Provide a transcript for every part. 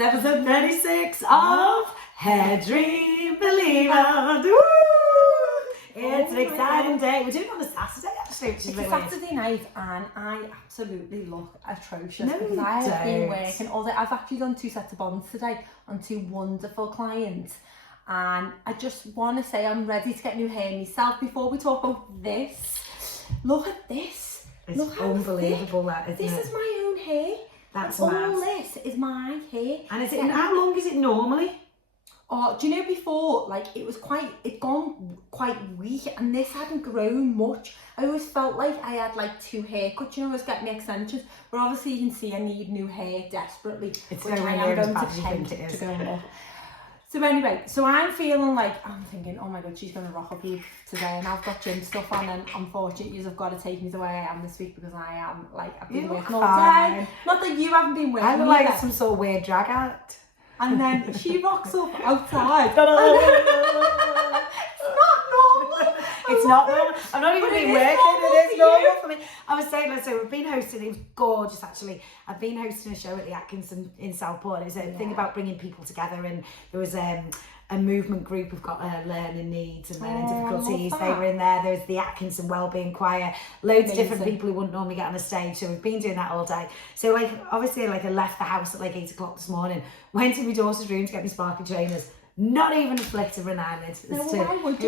It's episode 36 of Hairdream Believer. Woo! It's an exciting day. We're doing it on a Saturday actually, which is a Saturday night, and I absolutely look atrocious because I have been working all day. I've actually done 2 sets of bonds today on 2 wonderful clients, and I just want to say I'm ready to get new hair myself. Before we talk about this, look at this. It's look how unbelievable thick. that, isn't it? This is my own hair. That's all mad. this is my hair. And is it, how long is it normally? Oh, do you know before, like, it'd gone quite weak, and this hadn't grown much. I always felt like I had like 2 haircuts, you know, I was getting extensions, but obviously you can see I need new hair desperately, It's which nowhere I near am as going bad to as you tend think it to is. go more. So anyway, so I'm thinking, oh my God, she's going to rock up here today, and I've got gym stuff on, and unfortunately you've got to take me the way I am this week, because I am, like, I've been working all day. Not that you haven't been working I look like either. some sort of weird drag act. And then she rocks up outside. It's not normal. I've not even But been it is working. normal It is for normal you. for me. I was saying, we've been hosting, it was gorgeous actually. I've been hosting a show at the Atkinson in Southport. It was a thing about bringing people together, and there was a movement group who've got learning needs and learning difficulties. They were in there. There was the Atkinson Wellbeing Choir, loads of different people who wouldn't normally get on the stage. So we've been doing that all day. So like, obviously, like, I left the house at like 8 o'clock this morning, went to my daughter's room to get my sparkly trainers. Not even a flick of an eyelid. It was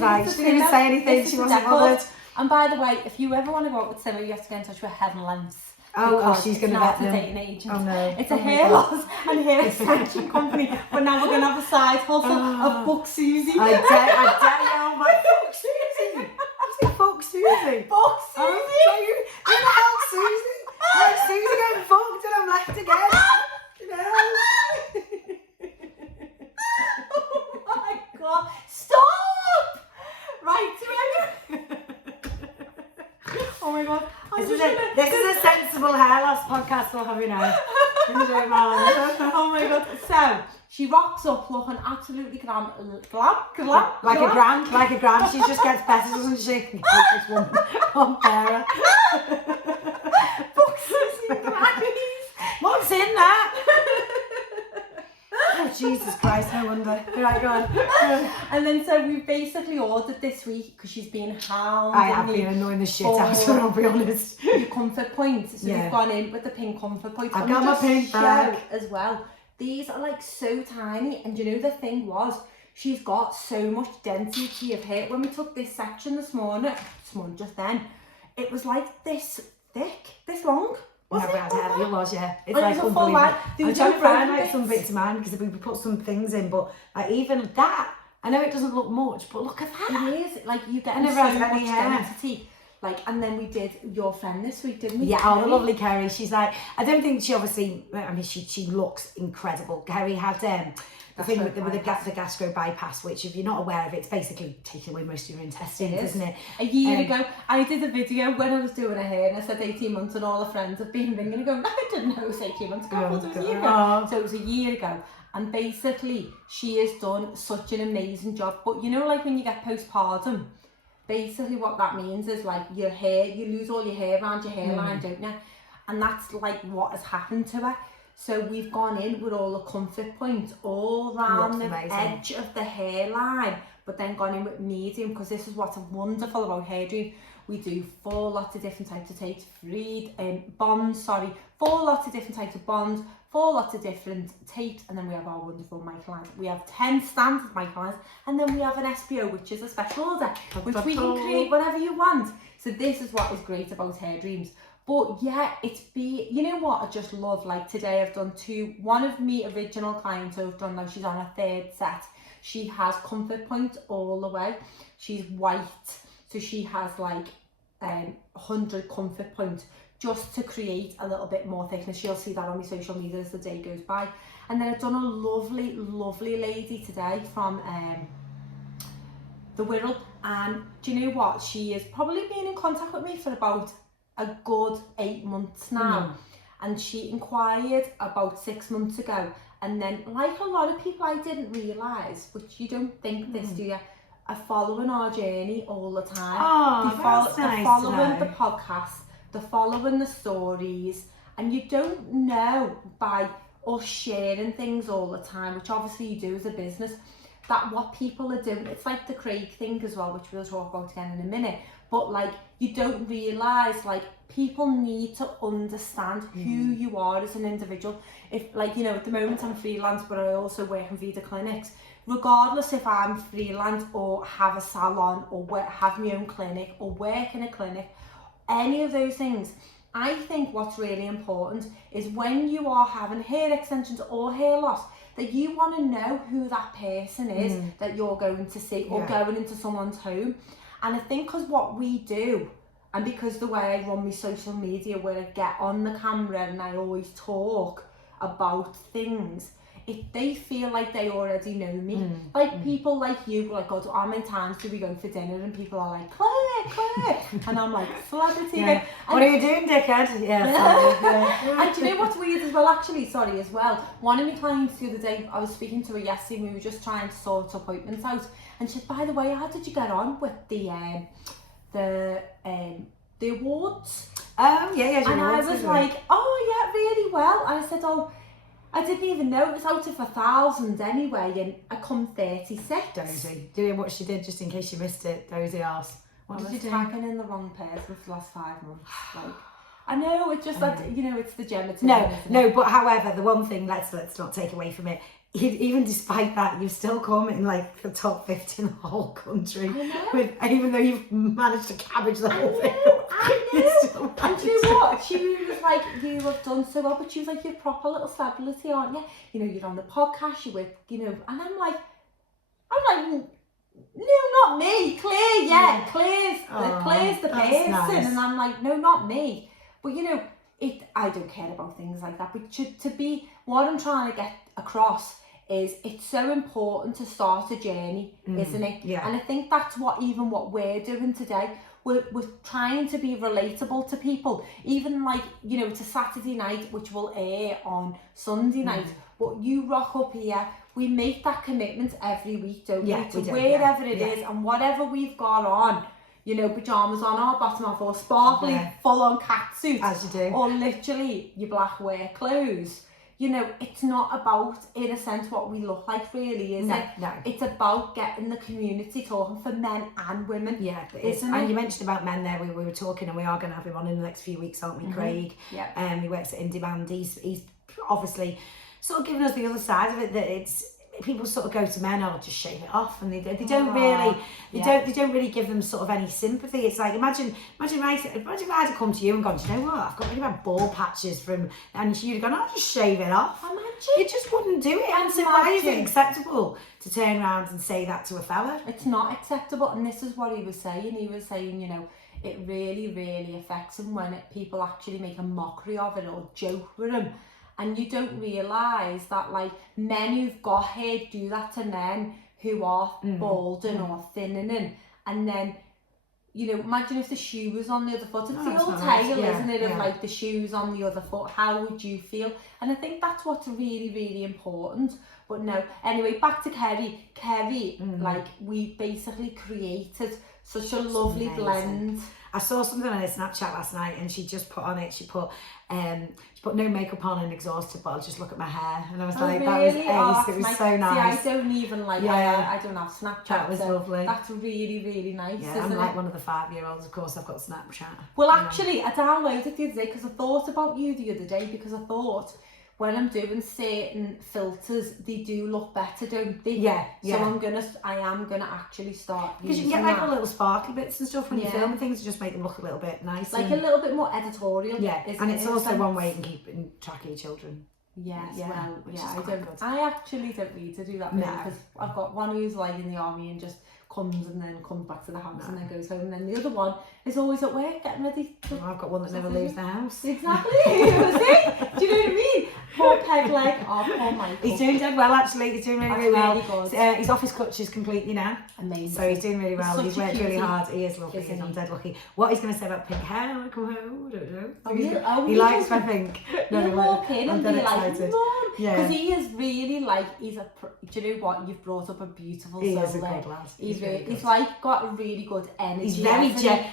like, she didn't even say anything, she wasn't bothered. And by the way, if you ever want to go out with Simmo, you have to get in touch with Heaven Lengths. Oh, she's going to get them. Agent. Oh no. It's a hair loss and hair extension company, but now we're going to have a side hustle of Book Susie. I dare you, oh my, Fuck Susie. You say Fuck Susie? Book Susie. Who the hell Susie? Like, Susie getting fucked and I'm left again. You know? Oh my God, stop! Right, so anyway. Oh my God. This is a sensible hair loss podcast, we'll have you know. Oh my God. So, she rocks up looking absolutely glam. Like a grand. She just gets better, doesn't she? One pair. Book Susie grannies. What's in that? Oh, Jesus Christ, no wonder. Right, go on. And then so we basically ordered this week because she's been hounding I have been annoying the shit out of her, I'll be honest. Your comfort points. So we've gone in with the pink comfort points. I've got my pink bag as well. These are like so tiny, and you know the thing was, she's got so much density of hair. When we took this section this morning just then, it was like this thick, this long. It was, yeah. It's and like it was unbelievable. I'm trying to find like some bits of mine because we put some things in, but like even that, I know it doesn't look much, but look at that. It is, like you get so much density. Like, and then we did your friend this week, didn't we? Yeah, oh, the lovely Kerry. She's like, I don't think she obviously, I mean, she looks incredible. Kerry had the thing with the gastro bypass, which if you're not aware of it, it's basically taking away most of your intestines, isn't it? A year ago, I did a video when I was doing her hair, and I said 18 months, and all her friends have been ringing and going, I didn't know it was 18 months ago, I thought it was a year ago. So it was a year ago, and basically, she has done such an amazing job. But you know, like when you get postpartum, basically what that means is like your hair, you lose all your hair around your hairline, don't you? And that's like what has happened to her. So we've gone in with all the comfort points all around the edge of the hairline, but then gone in with medium, because this is what's wonderful about Hairdream. We do 4 lots of different types of tapes, 4 lots of different types of bonds, 4 lots of different tapes, and then we have our wonderful microlines. We have 10 standard microlines, and then we have an SPO, which is a special order, which we can create whatever you want. So this is what is great about Hairdreams. But yeah, you know what I just love, like today I've done 2, one of me original clients who I've done now, she's on her 3rd set. She has comfort points all the way. She's white, so she has like 100 comfort points just to create a little bit more thickness. You'll see that on my social media as the day goes by. And then I've done a lovely, lovely lady today from the Wirral, and do you know what? She has probably been in contact with me for about a good 8 months now, and she inquired about 6 months ago, and then like a lot of people, I didn't realise, which you don't think this, do you, are following our journey all the time. They're following the podcast, they're following the stories, and you don't know by us sharing things all the time, which obviously you do as a business, that what people are doing, it's like the Craig thing as well, which we'll talk about again in a minute, but like you don't realise like people need to understand who you are as an individual. If like, you know, at the moment I'm freelance, but I also work in Vita clinics. Regardless if I'm freelance or have a salon or have my own clinic or work in a clinic, any of those things, I think what's really important is when you are having hair extensions or hair loss, that you want to know who that person is that you're going to see or going into someone's home. And I think because what we do, and because the way I run my social media, where I get on the camera and I always talk about things, they feel like they already know me. Like people like you, like, God, how many times do we go for dinner and people are like, Claire, and I'm like, celebrity. Yeah. What are you doing, dickhead? And do you know what's weird as well, actually, as well, one of my clients the other day, I was speaking to her yesterday, we were just trying to sort appointments out, and she said, by the way, how did you get on with the awards? And I was like, oh yeah, really well. And I said, oh, I didn't even know it was out of 1,000 anyway, and I come 36. Dozy. Do you know what she did, just in case you missed it? Dozy arse. What did you do? Tagging in the wrong person for the last 5 months. Like, I know, it's just that, you know, it's the Jemma thing. No, but however, the one thing, let's not take away from it, even despite that, you've still come in like the top 50 in the whole country. And even though you've managed to cabbage the whole thing. I know. And do you know what? She was like, you have done so well, but she was like, you're a proper little celebrity, aren't you? You know, you're on the podcast, you're with, you know, and I'm like, no, not me. Claire, Claire's the person. Nice. And I'm like, no, not me. But you know, I don't care about things like that. But to be, what I'm trying to get across is it's so important to start a journey, isn't it? Yeah. And I think that's what we're doing today. We're trying to be relatable to people. Even like, you know, it's a Saturday night, which will air on Sunday night. But you rock up here, we make that commitment every week, don't we? To wherever it is, and whatever we've got on, you know, pyjamas on our bottom half, or sparkly full-on catsuit, as you do, or literally your black work clothes. You know, it's not about, in a sense, what we look like, really, is it? No. It's about getting the community talking for men and women. Yeah, isn't it? And you mentioned about men there, we were talking, and we are going to have him on in the next few weeks, aren't we, Craig? Yeah. He works at Indemand. He's obviously sort of giving us the other side of it, that it's, people sort of go to men, oh, just shave it off, and they don't really give them sort of any sympathy. It's like, imagine if I had come to you and gone, do you know what, I've got really bad bald patches from, and you'd have gone, oh, just shave it off. Imagine. You just wouldn't do it. And so why is it acceptable to turn around and say that to a fella? It's not acceptable. And this is what he was saying, you know, it really, really affects him when people actually make a mockery of it or joke with him. And you don't realise that, like, men who've got hair do that to men who are balding or thinning. And then, you know, imagine if the shoe was on the other foot. It's the old tale, isn't it, of like the shoes on the other foot. How would you feel? And I think that's what's really, really important. But no, anyway, back to Kerry. Kerry, like, we basically created such a lovely blend. I saw something on her Snapchat last night, and she just put on it, she put no makeup on and exhausted, but I'll just look at my hair. And I was like, really? That was ace. It was so nice. See, I don't even like, I don't have Snapchat. That was lovely. That's really, really nice, yeah, I'm like one of the 5-year-olds, of course, I've got Snapchat. Well, actually, I downloaded it the other day because I thought about you the other day, because I thought, when I'm doing certain filters, they do look better, don't they? Yeah. So I am gonna actually start using because you can get like a little sparkly bits and stuff when you're filming things to just make them look a little bit nice. Like a little bit more editorial. Yeah, and it's also one way you can keep in track of your children. Yes, I actually don't need to do that because I've got one who's like in the army and just comes and then comes back to the house and then goes home, and then the other one is always at work getting ready. I've got one that never leaves the house. Exactly. Do you know what I mean? Poor peg leg. Oh, poor Michael. He's doing dead well, actually. He's doing really well. Good. His office clutches completely now. Amazing. So he's doing really well. He's worked really hard. He is lovely. Isn't I'm he? dead lucky. What he's going to say about pink hair when I come home, I don't know. He likes my pink. No, walk in and be like, Mom. Yeah. Because he is really like, do you know what? You've brought up a beautiful soul. He is a good lad. He's like got a really good energy.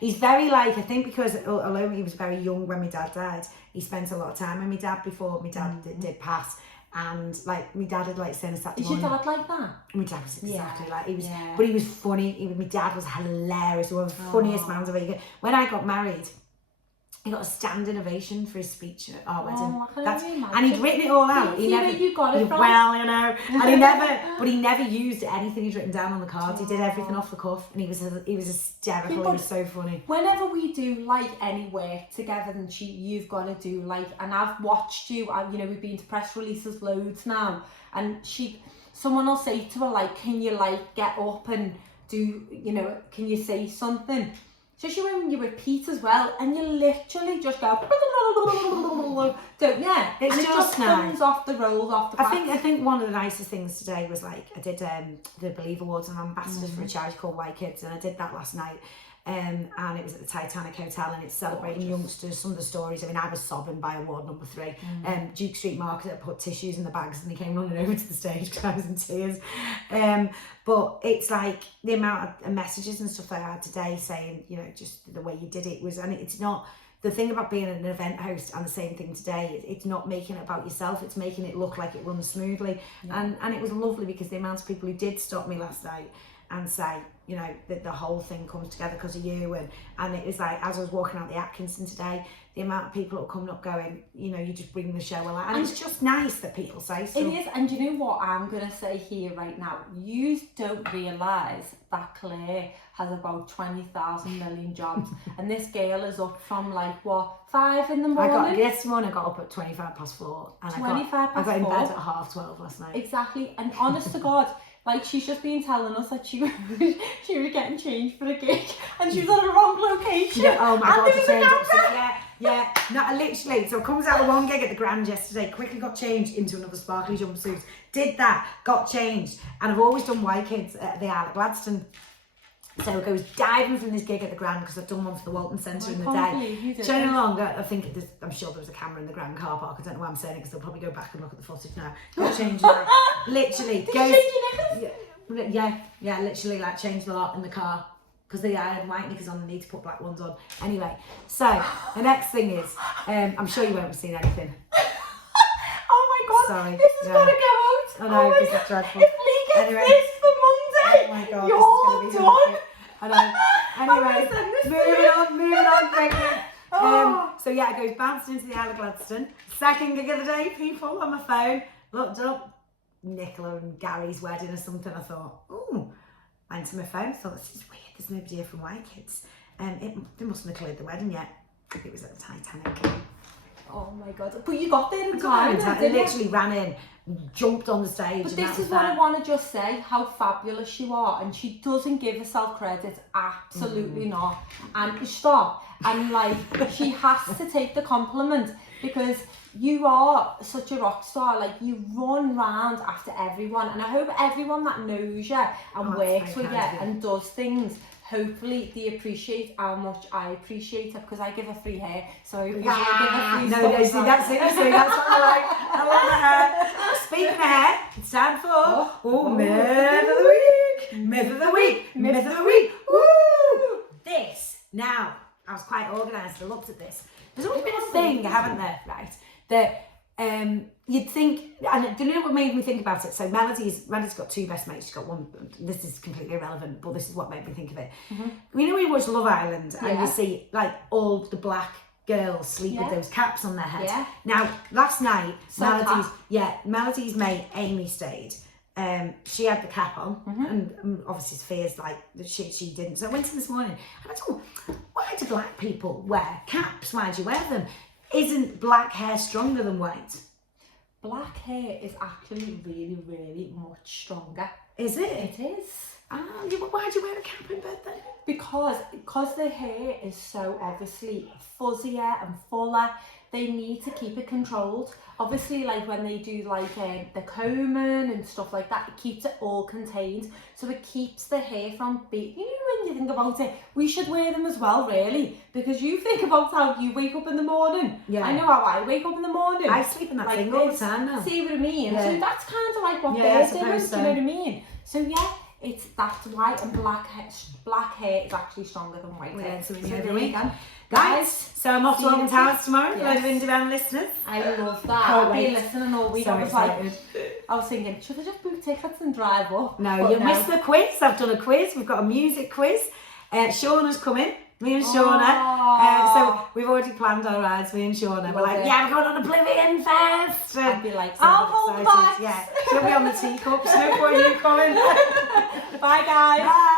He's very like, I think because although he was very young when my dad died, he spent a lot of time with my dad before my dad did pass. And like my dad had like sent us that. Is your dad like that? My dad was exactly like he was, Yeah. but he was funny. My dad was hilarious. One of the funniest mans I've ever got. When I got married, he got a standing ovation for his speech at our wedding. And he'd written it all out. He never, you got it from? Well, you know, and he never used anything he'd written down on the cards. He did everything off the cuff, and he was hysterical. He was so funny. Whenever we do like any work together, then you've got to do like, and I've watched you. You know, we've been to press releases loads now, and someone will say to her like, "Can you like get up and do? You know, can you say something?" Especially when you repeat as well, and you literally just go, don't you? It's and just it comes off the rolls, off the back. I think one of the nicest things today was like I did the Believer Awards, and I'm ambassadors for a charity called White Kids, and I did that last night. And it was at the Titanic Hotel, and it's celebrating youngsters. Some of the stories, I mean, I was sobbing by award number 3. Duke Street Market put tissues in the bags, and they came running over to the stage because I was in tears. But it's like the amount of messages and stuff that I had today saying, you know, just the way you did it was, and it's not, the thing about being an event host, and the same thing today, it's not making it about yourself, it's making it look like it runs smoothly. And it was lovely because the amount of people who did stop me last night and say, you know, that the whole thing comes together because of you, and it was like, as I was walking out the Atkinson today, the amount of people that were coming up going, you know, you just bring the show alive, and it's just nice that people say so. It is, and you know what I'm going to say here right now, you don't realise that Claire has about 20,000 million jobs, and this girl is up from like, what, 5 in the morning? This morning I got up at 4:25, and I got in bed at 12:30 last night. Exactly, and honest to God, like, she's just been telling us that she was getting changed for a gig, and she was on the wrong location. Yeah, oh my God, there was a camera. Yeah, no, literally. So I comes out of one gig at the Grand yesterday, quickly got changed into another sparkly jumpsuit, did that, got changed, and I've always done White Kids at the Isle of Gladstone. So I goes diving from this gig at the Grand, because I've done one for the Walton Centre in the day. Showing along, I think I'm sure there was a camera in the Grand car park. I don't know why I'm saying it, because they'll probably go back and look at the footage now. Got changed, literally. Did you change your knickers? Yeah, literally like changed the lot in the car. Because I had white knickers on, and need to put black ones on. Anyway, so the next thing is, I'm sure you won't have seen anything. Oh my God, sorry. This has got to go out. I know, oh this is dreadful. If Lee gets this for Monday, oh my God, you're this is done. I know. Anyway, moving on quickly. So yeah, I goes bounced into the Isle of Gladstone. Second gig of the day, people, on my phone. Looked up, Nicola and Gary's wedding or something. I thought, ooh. Went to my phone, thought, this is weird, there's nobody here from White Kids. They mustn't have cleared the wedding yet. It was at the Titanic. Oh my God, but you got there in time. I literally ran in, jumped on the stage. But this is what I want to just say, how fabulous you are, and she doesn't give herself credit, absolutely not. And stop, and like, she has to take the compliment, because you are such a rock star. Like, you run round after everyone, and I hope everyone that knows you and works with you and does things, hopefully they appreciate how much I appreciate it, because I give her free hair, so I appreciate giving her free stuff. That's it, that's what I like. I love the hair. Speaking of hair, it's time for Myth of the Week. Myth of the Week. Myth of the Week. Woo! This, now, I was quite organised, I looked at this. There's always been a thing, haven't there, right? That you'd think, and do you know what made me think about it? So Melody's got 2 best mates. She's got one. This is completely irrelevant, but this is what made me think of it. You know when you watch Love Island and you see like all the black girls sleep with those caps on their head. Now last night, Melody's mate Amy stayed. She had the cap on, and obviously Sophia's like she didn't. So I went in this morning and I thought, why do black people wear caps? Why do you wear them? Isn't black hair stronger than white? Black hair is actually really, really much stronger. Is it? It is. Why do you wear a cap in bed then? Because the hair is so obviously fuzzier and fuller, they need to keep it controlled. Obviously, like when they do like the combing and stuff like that, it keeps it all contained. So it keeps the hair from being, you know, when you think about it, we should wear them as well, really. Because you think about how you wake up in the morning. Yeah. I know how I wake up in the morning. I sleep in that like thing all the time now. See what I mean? Yeah. So that's kind of like what they're doing, do you know what I mean? So yeah, that's why, and black hair is actually stronger than white hair. So every week. Right, so I'm off to Alton Towers tomorrow, Yes. for Indemand listeners. I love that. Can't I've been wait. listening all week. So I was excited. I was thinking, should I just book tickets and drive up? No, But you'll miss the quiz. I've done a quiz. We've got a music quiz. Shauna's coming. Me and Shauna. So we've already planned our rides. Me and Shauna. We're like, yeah, we're going on Oblivion Fest. I'd be like, so I'll hold excited. back. Yeah, she'll be on the teacups. No point you coming. Bye, guys. Bye.